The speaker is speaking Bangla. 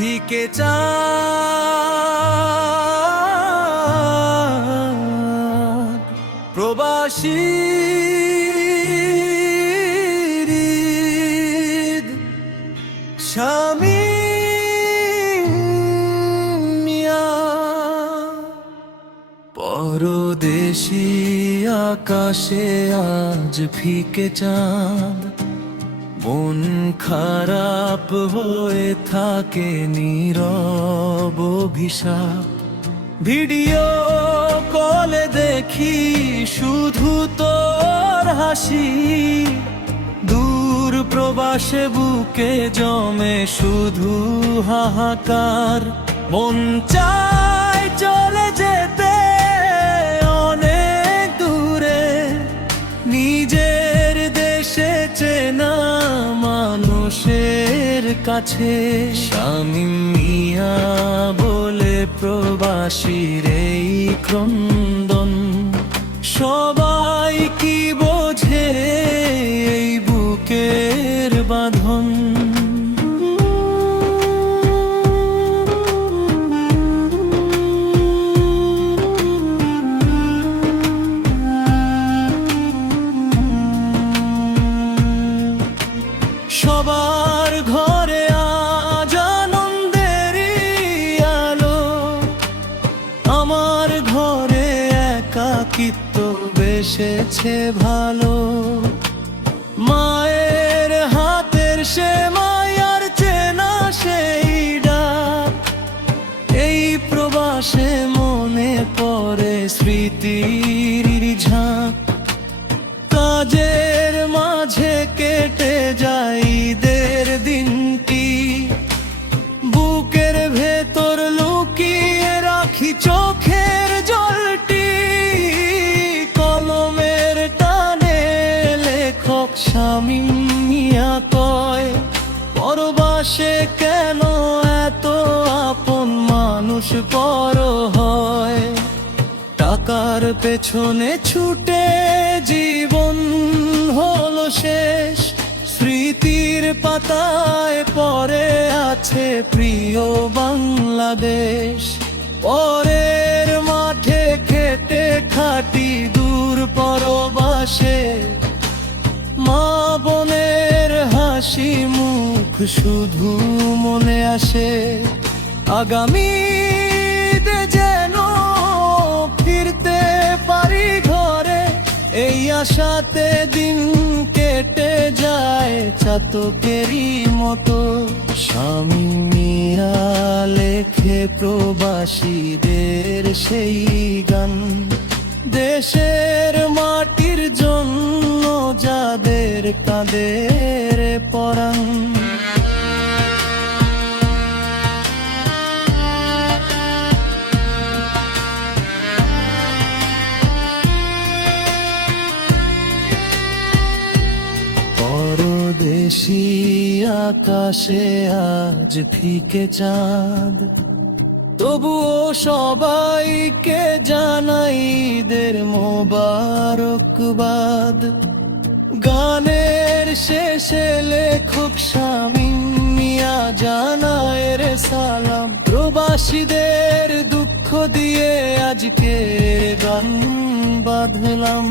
ভিকে চাঁদ প্রবাসী স্বামী মিয়া পরদেশী আকাশে আজ ফিকে চাঁদ মন খারাপ হয়ে থাকে নীরব অভিশাপ ভিডিও কলে দেখি শুধু তোর হাসি দূর প্রবাসে বুকে জমে শুধু হাহাকার মন চায় চলে যেতে অনেক দূরে নিজের দেশে চেনা মানুষের কাছে স্বামী মিয়া বলে প্রবাসীর এই ক্রন্দন সবাই কি বোঝে এই বুকের বাঁধন সবার ঘরে আজ আনন্দেরই আলো আমার ঘরে একাকিত্ব বেসেছে ভালো মায়ের হাতের সে মায়ার চেনা সেই ডাক এই প্রবাসে মনে পড়ে স্মৃতির ঝাঁক কাজের মাঝে কেটে যায় ঈদের দিনটি বুকের ভেতর লুকিয়ে রাখি চোখের জলটি কলমের টানে লেখক স্বামী মিয়া কয় পরবাসে কেন এত আপন মানুষ পর হয় টাকার পেছনে ছুটে জীবন হলো শেষ স্মৃতির পাতায় পড়ে আছে প্রিয় বাংলাদেশ পরের মাঠে খেটে খাটি দূর পরবাসে মা বোনের হাসি মুখ শুধু মনে আসে আগামীতে যেন ফিরতে পারি ঘরে এই আশাতে দিন কেটে যায় চাতকেরই মতো স্বামী মিয়া লেখে প্রবাসীদের সেই গান দেশের মাটির জন্য যাদের কাঁদের পরাণ পরদেশী আকাশে আজ ফিকে চাঁদ তবুও সবাইকে জানাই ঈদের মোবারকবাদ গানের শেষে লেখক স্বামী মিয়া জানায় রে সালাম প্রবাসীদের দুঃখ দিয়ে আজকে গান বাঁধলাম।